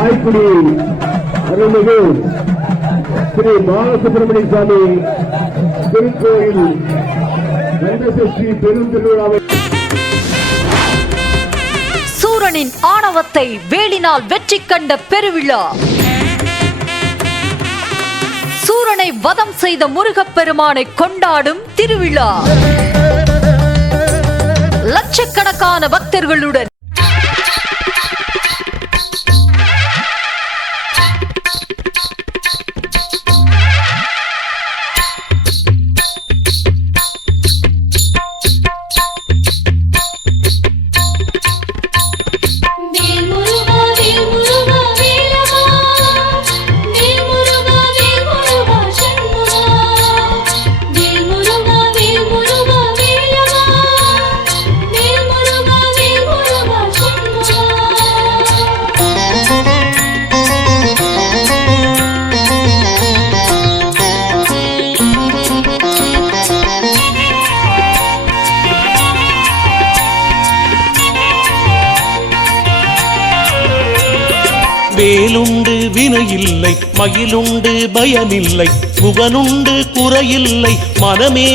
ஆய்க்குடி அருள்மிகு ஸ்ரீ பாலசுப்ரமணிய சுவாமி திருக்கோயில் கந்தசஷ்டி பெரும் திருவிழாவை சூரனின் ஆணவத்தை வேலினால் வெற்றி கண்ட பெருவிழா. சூரனை வதம் செய்த முருகப்பெருமானை கொண்டாடும் திருவிழா. லட்சக்கணக்கான பக்தர்களுடன் வேலுண்டு வினையில்லை மயிலுண்டு பயமில்லை புகனுண்டு குறையில்லை மனமே.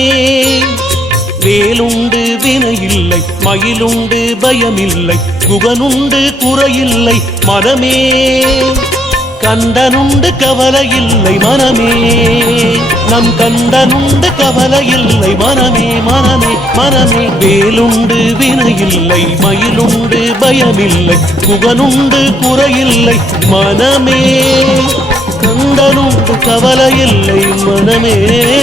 வேலுண்டு வினையில்லை மயிலுண்டு பயமில்லை புகனுண்டு குறையில்லை மனமே. கண்டனுண்டு கவலையில்லை மனமே. நம் கண்டனுண்டு கவலையில்லை மனமே மனமே மனமே. வேலுண்டு வினையில்லை மயிலுண்டு பயமில்லை புகனுண்டு குறையில்லை மனமே. கண்டனுண்டு கவலையில்லை மனமே.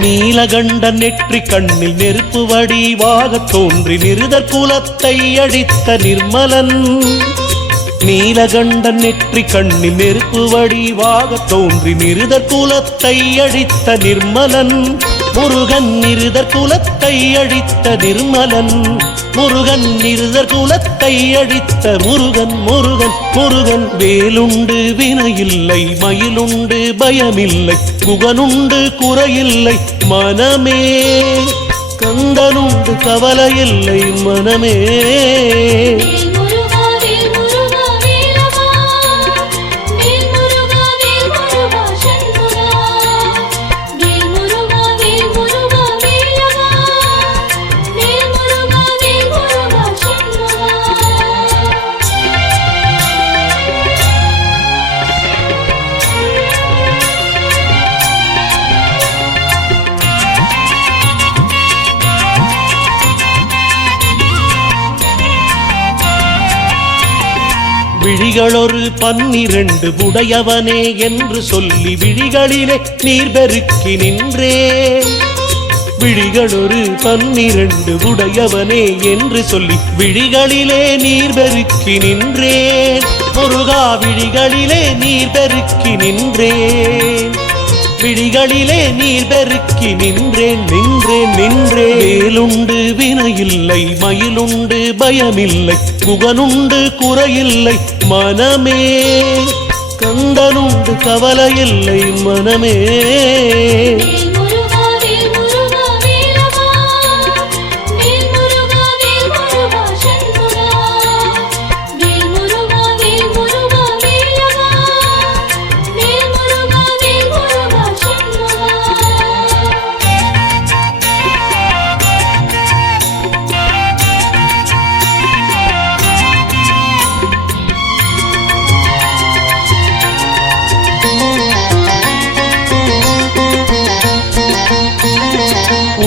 நீலகண்ட நெற்றி கண்ணில் நெருப்பு வடிவாக தோன்றி நிருதர் குலத்தை அடித்த நிர்மலன். நீலகண்ட நெற்றி கண்ணில் நெருப்பு வடிவாக தோன்றி நிருதர் குலத்தை அழித்த நிர்மலன். முருகன் நிருதர் குலத்தை அழித்த நிர்மலன். முருகன் நிருதர் குலத்தை அழித்த முருகன் முருகன் முருகன். வேலுண்டு வினையில்லை மயிலுண்டு பயமில்லை புகனுண்டு குறையில்லை மனமே. கந்தனுண்டு கவலையில்லை மனமே. விழிகளொரு பன்னிரண்டு உடையவனே என்று சொல்லி விழிகளிலே நீர் பெருக்கி நின்றே. விழிகளொரு பன்னிரண்டு உடையவனே என்று சொல்லி விழிகளிலே நீர் பெருக்கி நின்றேன் முருகா விழிகளிலே நீர் பெருக்கி நின்றேன் விழிகளிலே நீர் பெருக்கி நின்றேன் நின்றேன் நின்றேன். மேலுண்டு வினையில்லை மயிலுண்டு பயமில்லை புகனுண்டு குறையில்லை மனமே. கந்தனுண்டு கவலையில்லை மனமே.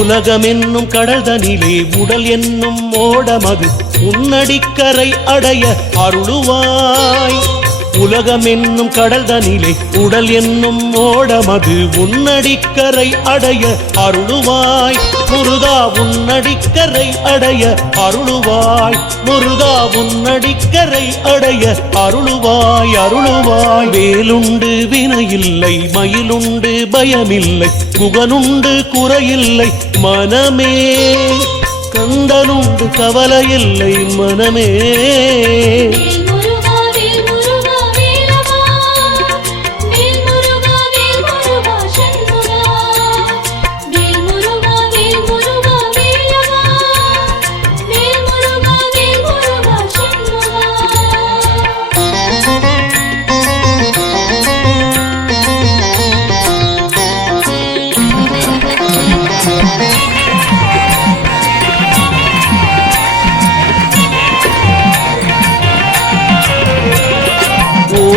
உலகம் உலகமென்னும் கடல்தனிலே உடல் என்னும் ஓடமது உன்னடிக்கரை அடைய அருளுவாய். உலகம் என்னும் கடல் தனிலே உடல் என்னும் ஓடமது உன்னடிக்கரை அடைய அருளுவாய். முருகா உன்னடிக்கரை அடைய அருளுவாய். முருகா உன்னடிக்கரை அடைய அருளுவாய் அருளுவாய். வேலுண்டு வினையில்லை மயிலுண்டு பயமில்லை குகனுண்டு குறையில்லை மனமே. கந்தனுண்டு கவலையில்லை மனமே.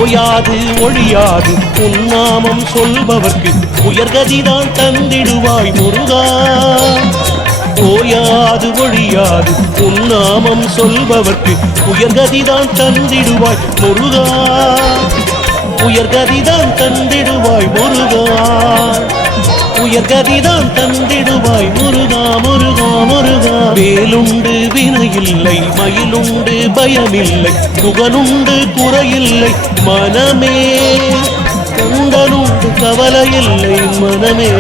ஓயாது ஒழியாது. உன்னாமம் சொல்பவர்க்கு உயர்கதிதான் தந்திடுவாய் முருகா. ஓயாது ஒழியாது. உன்னாமம் சொல்பவர்க்கு உயர்கதிதான் தந்திடுவாய் முருகா. உயர்கதிதான் தந்திடுவாய் முருகா. உயர்கதிதான் தந்திடுவாய். முருகா முருகா முருகா. வேலுண்டு வினையில்லை மயிலுண்டு பயமில்லை. புகனுண்டு குறையில்லை மனமே. கந்தனுண்டு கவலையில்லை மனமே.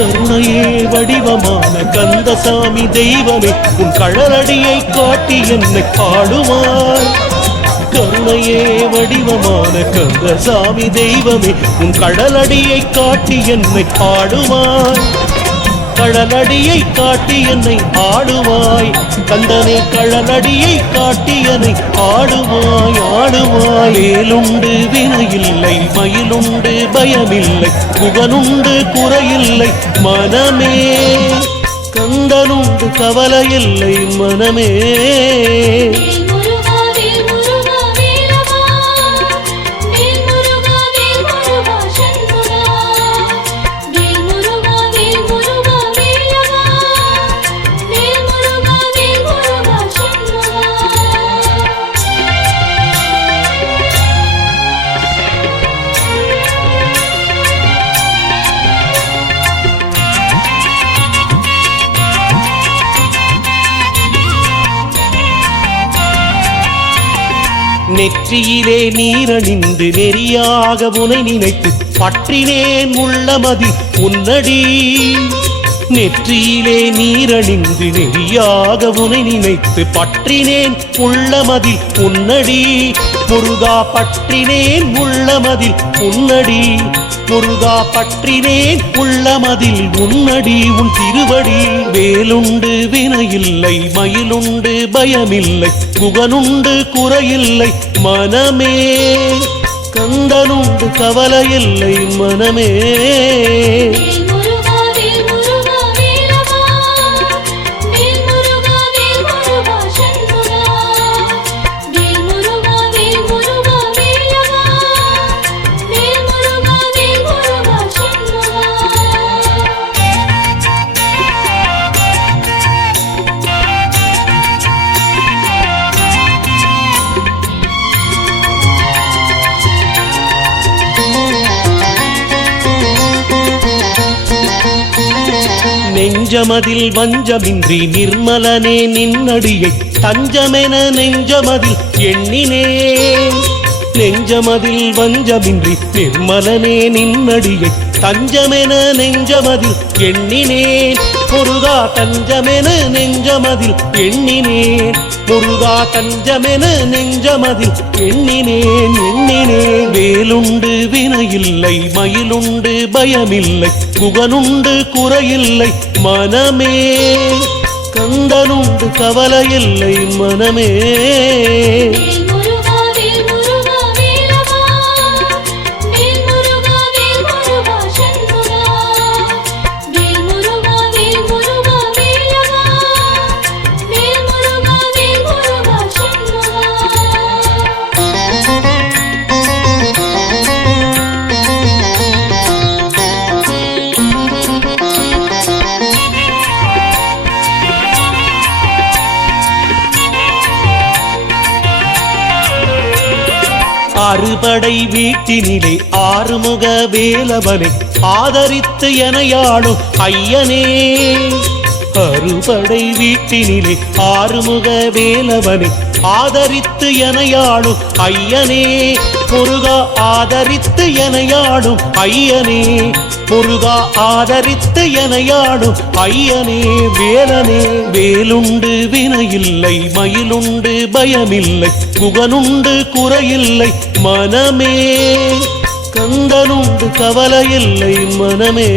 கருணையே வடிவமான கந்தசாமி தெய்வமே உன் கழலடியை காட்டி என்னை பாடுவார் கருணையே வடிவமான கந்தசாமி தெய்வமே உன் கடலடியை காட்டி என்னை பாடுவார் கழலடியை காட்டி என்னை ஆடுவாய். கந்தனை கழலடியை காட்டி என்னை ஆடுவாய் ஆடுவாய். வேலுண்டு வினையில்லை மயிலுண்டு பயமில்லை புகனுண்டு குறையில்லை மனமே. கந்தனுண்டு கவலையில்லை மனமே. நெற்றியிலே நீரணிந்து நெறியாக உனை நினைத்து பற்றினேன் உள்ளமதி உன்னடி. நெற்றியிலே நீரணிந்து நெறியாக உனை நினைத்து பற்றினேன் உள்ளமதில் உன்னடி. முருகா பற்றினேன் உள்ளமதில் உன்னடி. முருகா பற்றினேன் உள்ளமதில் உன்னடி. உன் திருவடி வேலுண்டு வினையில்லை மயிலுண்டு பயமில்லை குகனுண்டு குறையில்லை மனமே. கந்தனுண்டு கவலையில்லை மனமே. நெஞ்சமதில் வஞ்சமின்றி நிர்மலனே நின்னடியை தஞ்சமென நெஞ்சமதில் எண்ணினே. நெஞ்சமதில் வஞ்சமின்றி நிர்மலனே நின்னடியை தஞ்சமென நெஞ்சமதில் எண்ணினேன். முருகா தஞ்சமென நெஞ்சமதில் எண்ணினேன். முருகா தஞ்சமென நெஞ்சமதில் எண்ணினேன் எண்ணினேன். வேலுண்டு வினையில்லை மயிலுண்டு பயமில்லை குகனுண்டு குறையில்லை மனமே. கந்தனுண்டு கவலையில்லை மனமே. அறுபடை வீட்டினிலே ஆறுமுக வேலவனை ஆதரித்து எனையாளும் ஐயனே. அறுபடை வீட்டினிலே ஆறுமுக வேலவனை ஆதரித்து எனையாடும் ஐயனே. முருகா ஆதரித்து எனையாடும் ஐயனே. முருகா ஆதரித்து எனையாடும் ஐயனே. வேலனே வேலுண்டு வினையில்லை மயிலுண்டு பயமில்லை குகனுண்டு குறையில்லை மனமே. கந்தனுண்டு கவலையில்லை மனமே.